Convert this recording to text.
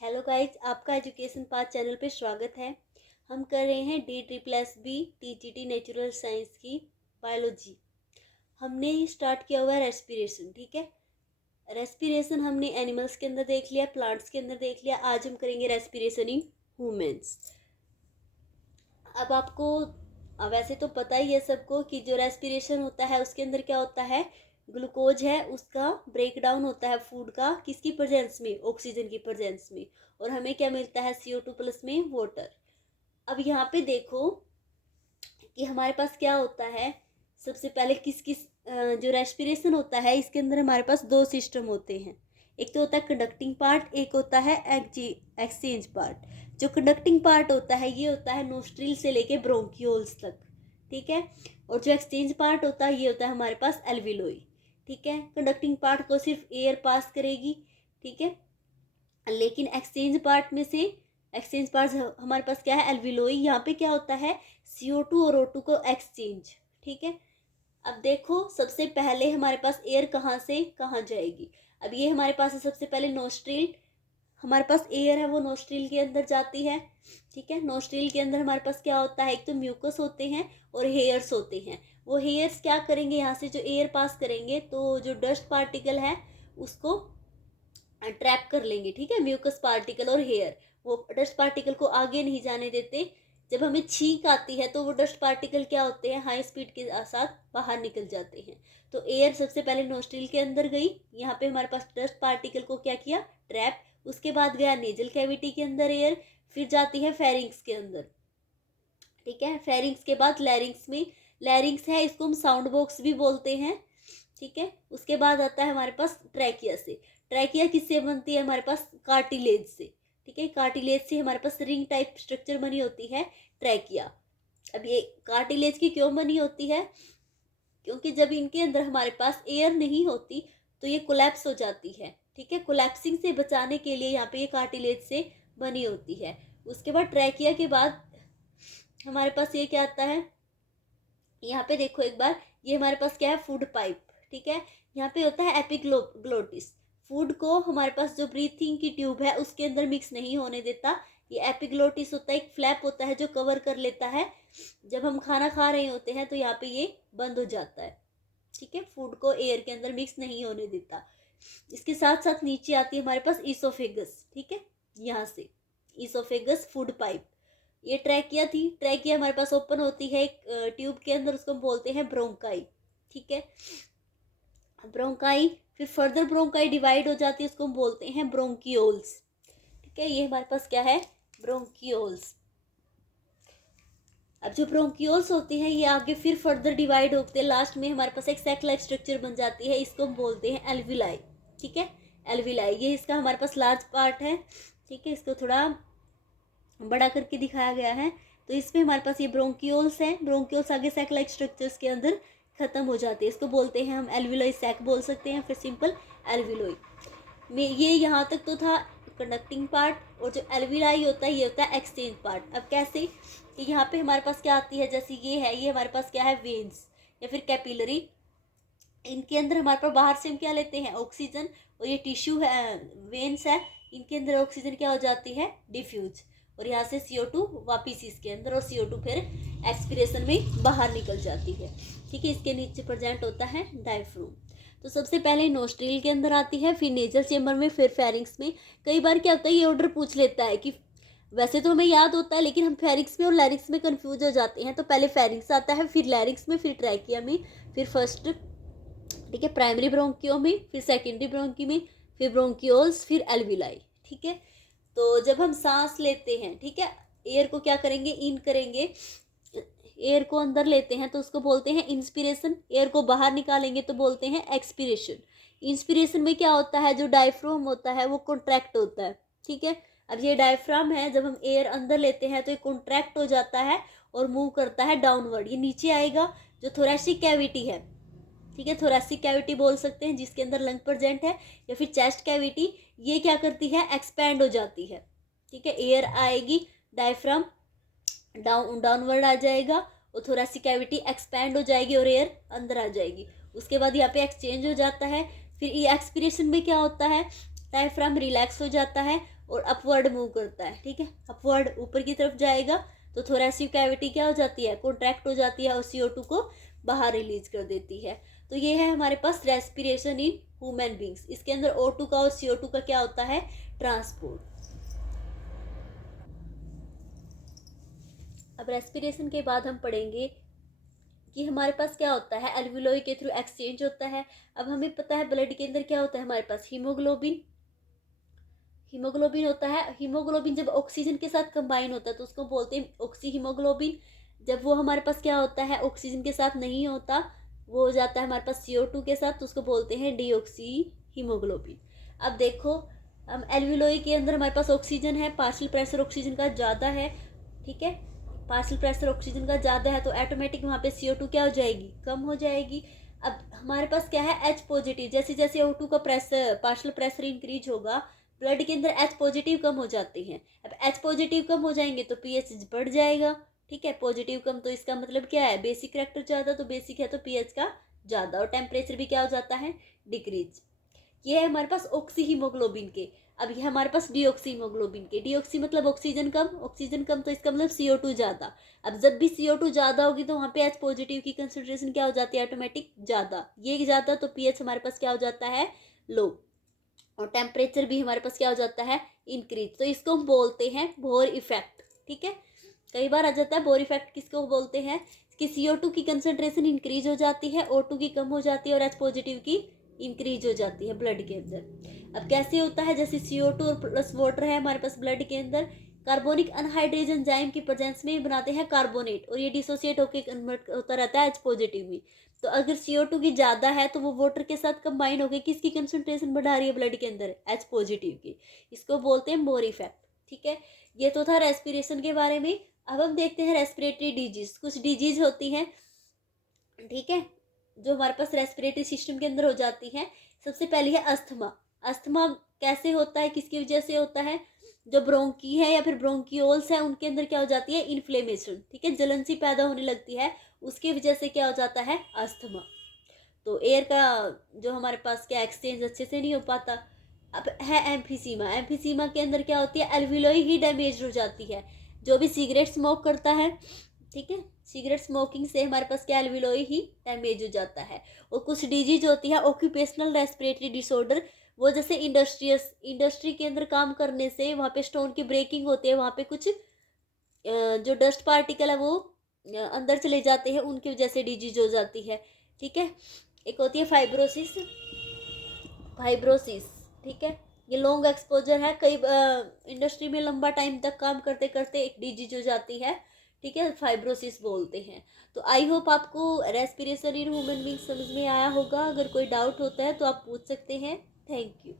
Hello guys, आपका education path channel पे स्वागत है। हम कर रहे हैं DSSB TGT नेचुरल साइंस की बायोलॉजी। हमने स्टार्ट किया हुआ है रेस्पिरेशन। ठीक है, रेस्पिरेशन हमने एनिमल्स के अंदर देख लिया, प्लांट्स के अंदर देख लिया। आज हम करेंगे रेस्पिरेशन इन ह्यूमंस। अब आपको वैसे तो पता ही है सबको कि जो रेस्पिरेशन होता है उसके अंदर क्या होता है, ग्लूकोज है उसका ब्रेक डाउन होता है फूड का, किसकी प्रेजेंस में, ऑक्सीजन की प्रेजेंस में। और हमें क्या मिलता है, CO2 प्लस में वाटर। अब यहाँ पे देखो कि हमारे पास क्या होता है। सबसे पहले किस किस जो रेस्पिरेशन होता है इसके अंदर हमारे पास दो सिस्टम होते हैं। एक तो होता है कंडक्टिंग पार्ट, एक होता है एक्सचेंज पार्ट। जो कंडक्टिंग पार्ट होता है ये होता है नोस्ट्रिल से लेके ब्रोंकियोल्स तक। ठीक है, और जो एक्सचेंज पार्ट होता है ये होता है हमारे पास एल्विलोई। ठीक है, कंडक्टिंग पार्ट को सिर्फ एयर पास करेगी। ठीक है, लेकिन एक्सचेंज पार्ट हमारे पास क्या है, एल्विलोई। यहाँ पे क्या होता है, CO2 और O2 को एक्सचेंज। ठीक है, अब देखो सबसे पहले हमारे पास एयर कहाँ से कहाँ जाएगी। अब ये हमारे पास है सबसे पहले नोस्ट्रिल। हमारे पास एयर है वो नोस्ट्रिल के अंदर जाती है। ठीक है, नोस्ट्रिल के अंदर हमारे पास क्या होता है, एक तो म्यूकस होते हैं और हेयर्स होते हैं। वो हेयर्स क्या करेंगे, यहाँ से जो एयर पास करेंगे तो जो डस्ट पार्टिकल है उसको ट्रैप कर लेंगे। ठीक है, म्यूकस पार्टिकल और हेयर वो डस्ट पार्टिकल को आगे नहीं जाने देते। जब हमें छींक आती है तो वो डस्ट पार्टिकल क्या होते हैं, हाई स्पीड के साथ बाहर निकल जाते हैं। तो एयर सबसे पहले नोस्ट्रिल के अंदर गई, यहाँ पे हमारे पास डस्ट पार्टिकल को क्या किया, ट्रैप। उसके बाद गया नेजल कैविटी के अंदर एयर, फिर जाती है फेरिंग्स के अंदर। ठीक है, फेरिंग्स के बाद लैरिंग्स में, लैरिंग्स है इसको हम साउंड बॉक्स भी बोलते हैं। ठीक है, उसके बाद आता है हमारे पास ट्रैकिया से। ट्रैकिया किससे बनती है, हमारे पास कार्टिलेज से। ठीक है, कार्टिलेज से हमारे पास रिंग टाइप स्ट्रक्चर बनी होती है ट्रैकिया। अब ये कार्टिलेज की क्यों बनी होती है, क्योंकि जब इनके अंदर हमारे पास एयर नहीं होती तो ये कोलैप्स हो जाती है। ठीक है, कोलैप्सिंग से बचाने के लिए यहाँ पे ये कार्टिलेज से बनी होती है। उसके बाद ट्रैकिया के बाद हमारे पास ये क्या आता है, यहाँ पे देखो एक बार, ये हमारे पास क्या है, फूड पाइप। ठीक है, यहाँ पे होता है एपिग्लोटिस। फूड को हमारे पास जो ब्रीथिंग की ट्यूब है उसके अंदर मिक्स नहीं होने देता। ये एपिग्लोटिस होता है, एक फ्लैप होता है जो कवर कर लेता है। जब हम खाना खा रहे होते हैं तो यहाँ पे ये बंद हो जाता है। ठीक है, फूड को एयर के अंदर मिक्स नहीं होने देता। इसके साथ साथ नीचे आती है हमारे पास ईसोफेगस। ठीक है, यहाँ से ईसोफेगस फूड पाइप। ये ट्रैकिया थी, ट्रैकिया हमारे पास ओपन होती है एक ट्यूब के अंदर, उसको हम बोलते हैं ब्रोंकाई। ठीक है, ब्रोंकाई, फिर फर्दर ब्रोंकाई डिवाइड हो जाती है, उसको हम बोलते हैं ब्रोंकियोल्स। ठीक है, ये हमारे पास क्या है, ब्रोंकियोल्स। अब जो ब्रोंकियोल्स होते हैं ये आगे फिर फर्दर डिवाइड होते हैं, लास्ट में हमारे पास एक सैक लाइक स्ट्रक्चर बन जाती है, इसको हम बोलते हैं एल्विलाई। ठीक है, एल्विलाई ये इसका हमारे पास लार्ज पार्ट है। ठीक है, इसको थोड़ा बड़ा करके दिखाया गया है। तो इसमें हमारे पास ये ब्रोंकियोल्स हैं, ब्रोंकियोल्स आगे सैक लाइक स्ट्रक्चर्स के अंदर खत्म हो जाते हैं, इसको बोलते हैं हम एल्विलोई सैक बोल सकते हैं, फिर सिंपल एल्विलोई में। ये यहाँ तक तो था कंडक्टिंग पार्ट, और जो एल्विलाई होता है ये होता है एक्सचेंज पार्ट। अब कैसे, कि यहाँ पे हमारे पास क्या आती है, जैसे ये है, ये हमारे पास क्या है, वेन्स या फिर कैपिलरी। इनके अंदर हमारे पास बाहर से हम क्या लेते हैं, ऑक्सीजन, और ये टिश्यू है, वेन्स है, इनके अंदर ऑक्सीजन क्या हो जाती है, डिफ्यूज, और यहाँ से CO2 वापिस इसके अंदर, और CO2 फिर एक्सपिरेशन में बाहर निकल जाती है। ठीक है, इसके नीचे प्रेजेंट होता है डायफ्राम। तो सबसे पहले नोस्ट्रिल के अंदर आती है, फिर नेजल चेम्बर में, फिर फेरिंग्स में। कई बार क्या होता है, ये ऑर्डर पूछ लेता है कि वैसे तो हमें याद होता है लेकिन हम फेरिंग्स में और लैरिंग्स में कंफ्यूज हो जाते हैं। तो पहले फेरिंग्स आता है, फिर लैरिंग्स में, फिर ट्रैकिया में, फिर फर्स्ट, ठीक है, प्राइमरी ब्रोंकियो में, फिर सेकेंडरी ब्रोंकी में, फिर ब्रोंकियोल्स, फिर एल्विलाई। ठीक है, तो जब हम सांस लेते हैं, ठीक है, एयर को क्या करेंगे, इन करेंगे, एयर को अंदर लेते हैं तो उसको बोलते हैं इंस्पिरेशन, एयर को बाहर निकालेंगे तो बोलते हैं एक्सपिरेशन। इंस्पिरेशन में क्या होता है, जो डायफ्राम होता है वो कॉन्ट्रैक्ट होता है। ठीक है, अब ये डायफ्राम है, जब हम एयर अंदर लेते हैं तो ये कॉन्ट्रैक्ट हो जाता है और मूव करता है डाउनवर्ड, ये नीचे आएगा। जो थोरैसिक कैविटी है, ठीक है, थोरैसिक कैविटी बोल सकते हैं जिसके अंदर लंग प्रेजेंट है, या फिर चेस्ट कैविटी, ये क्या करती है, एक्सपैंड हो जाती है। ठीक है, एयर आएगी, डायफ्राम डाउनवर्ड आ जाएगा, और थोरैसिक कैविटी एक्सपैंड हो जाएगी और एयर अंदर आ जाएगी। उसके बाद यहाँ पे एक्सचेंज हो जाता है। फिर ये एक्सपिरेशन में क्या होता है, डायफ्राम रिलैक्स हो जाता है और अपवर्ड मूव करता है, ठीक है। अपवर्ड ऊपर की तरफ जाएगा तो थोरेसिक कैविटी क्या हो जाती है, कॉन्ट्रैक्ट हो जाती है और CO2 को बाहर रिलीज कर देती है। तो ये है हमारे पास रेस्पिरेशन इन ह्यूमन बींग्स। इसके अंदर O2 का और CO2 का क्या होता है, ट्रांसपोर्ट। अब रेस्पिरेशन के बाद हम पढ़ेंगे कि हमारे पास क्या होता है, एल्वियोलाई के थ्रू एक्सचेंज होता है। अब हमें पता है ब्लड के अंदर क्या होता है, हमारे पास हीमोग्लोबिन। हीमोग्लोबिन होता है। हीमोग्लोबिन जब ऑक्सीजन के साथ कंबाइन होता है तो उसको बोलते हैं ऑक्सी हीमोग्लोबिन। जब वो हमारे पास क्या होता है, ऑक्सीजन के साथ नहीं होता, वो हो जाता है हमारे पास CO2 के साथ, तो उसको बोलते हैं डीऑक्सी हीमोग्लोबिन। अब देखो, हम एल्वियोलाई के अंदर हमारे पास ऑक्सीजन है, पार्शियल प्रेशर ऑक्सीजन का ज़्यादा है, ठीक है। पार्शियल प्रेशर ऑक्सीजन का ज़्यादा है तो ऑटोमेटिक वहाँ पे CO2 क्या हो जाएगी, कम हो जाएगी। अब हमारे पास क्या है, H पॉजिटिव। जैसे जैसे O2 का प्रेशर, पार्शियल प्रेशर इंक्रीज होगा, ब्लड के अंदर H पॉजिटिव कम हो जाते हैं। अब H पॉजिटिव कम हो जाएंगे तो pH बढ़ जाएगा, ठीक है। पॉजिटिव कम तो इसका मतलब क्या है, बेसिक करेक्टर ज़्यादा, तो बेसिक है तो pH का ज़्यादा, और टेम्परेचर भी क्या हो जाता है, डिक्रीज। ये है हमारे पास ऑक्सी हीमोग्लोबिन के। अब ये हमारे पास डीऑक्सी हीमोग्लोबिन के। डीऑक्सी मतलब ऑक्सीजन कम, ऑक्सीजन कम तो इसका मतलब CO2 ज़्यादा। अब जब भी CO2 ज़्यादा होगी तो वहाँ पे H पॉजिटिव की कंसंट्रेशन क्या हो जाती है, ऑटोमेटिक ज़्यादा। ये ज़्यादा तो pH हमारे पास क्या हो जाता है, लो, और टेम्परेचर भी हमारे पास क्या हो जाता है, इंक्रीज। तो इसको हम बोलते हैं बोर इफेक्ट, ठीक है। कई बार आ जाता है बोर इफेक्ट। किसको बोलते हैं कि CO2 की कंसंट्रेशन इंक्रीज हो जाती है, O2 की कम हो जाती है और H पॉजिटिव की इंक्रीज हो जाती है ब्लड के अंदर। अब कैसे होता है, जैसे CO2 और प्लस वाटर है हमारे पास ब्लड के अंदर, कार्बोनिक अनहाइड्रेज एंजाइम की प्रेजेंस में बनाते हैं कार्बोनेट, और ये डिसोसिएट होकर कन्वर्ट होता रहता है H पॉजिटिव में। तो अगर CO2 की ज़्यादा है तो वो वाटर के साथ कंबाइन होकर किसकी कंसंट्रेशन बढ़ा रही है ब्लड के अंदर, H पॉजिटिव की। इसको बोलते हैं बोर इफेक्ट, ठीक है। ये तो था रेस्पिरेशन के बारे में। अब हम देखते हैं रेस्पिरेटरी डिजीज। कुछ डिजीज होती हैं, ठीक है, जो हमारे पास रेस्पिरेटरी सिस्टम के अंदर हो जाती हैं। सबसे पहली है अस्थमा। अस्थमा कैसे होता है, किसकी वजह से होता है, जो ब्रोंकी है या फिर ब्रोंकियोल्स है उनके अंदर क्या हो जाती है, इन्फ्लेमेशन, ठीक है, जलन सी पैदा होने लगती है, उसकी वजह से क्या हो जाता है, अस्थमा। तो एयर का जो हमारे पास क्या एक्सचेंज अच्छे से नहीं हो पाता। अब है एम्फीसीमा। एम्फीसीमा के अंदर क्या होती है, एल्वियोलाई ही डैमेज हो जाती है। जो भी सिगरेट स्मोक करता है, ठीक है, सिगरेट स्मोकिंग से हमारे पास क्या, एल्वियोलाई ही डैमेज हो जाता है। और कुछ डिजीज होती है ऑक्यूपेशनल रेस्पिरेटरी डिसऑर्डर, वो जैसे इंडस्ट्री के अंदर काम करने से वहाँ पे स्टोन की ब्रेकिंग होती है, वहाँ पे कुछ जो डस्ट पार्टिकल है वो अंदर चले जाते हैं, उनकी वजह से डिजीज हो जाती है, ठीक है। एक होती है फाइब्रोसिस। फाइब्रोसिस, ठीक है, ये लॉन्ग एक्सपोजर है, कई इंडस्ट्री में लंबा टाइम तक काम करते करते एक डिजीज हो जाती है, ठीक है, फाइब्रोसिस बोलते हैं। तो आई होप आपको रेस्पिरेशन इन ह्यूमन बींग समझ में आया होगा। अगर कोई डाउट होता है तो आप पूछ सकते हैं। Thank you.